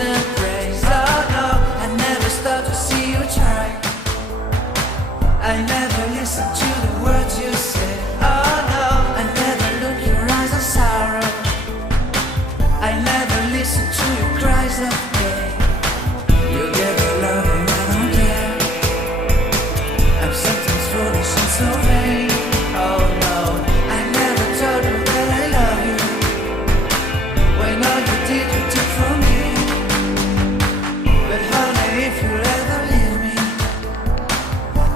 and praise. Oh no, I never stop to see you try. I never listen to the words you say. Oh no, I never look your eyes of sorrow. I never listen to your cries of pain. You get the love and I don't care. I'm sometimes foolish and so vain. Oh no, I never told you that I love you, when all you did you took from me. But honey, if you'll ever leave me,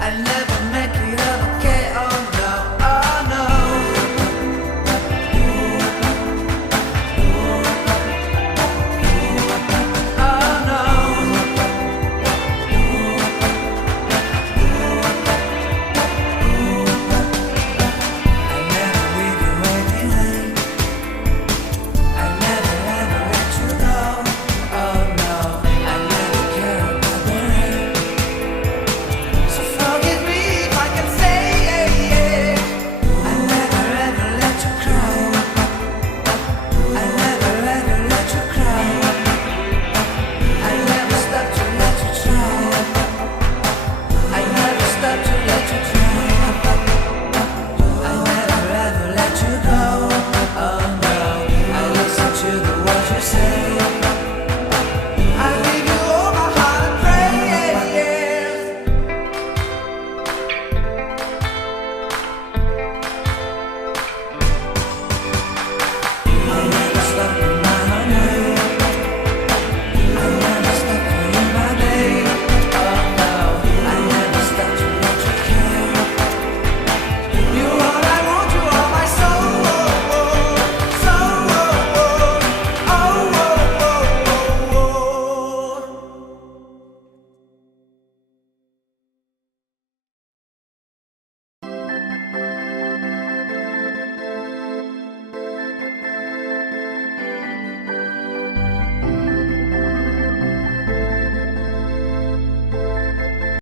I'll never make it up, okay? Oh no, oh no. Oh no. I'll never leave you waiting. I'll never ever let you go. Oh no, I'll never care about the rain. So forgive me if I can say, I'll never ever let you cry. I'll never ever let you cry. I'll never stop to let you try. I'll never stop to let you try. I'll never ever let you go. Oh no, I listen to the words you say.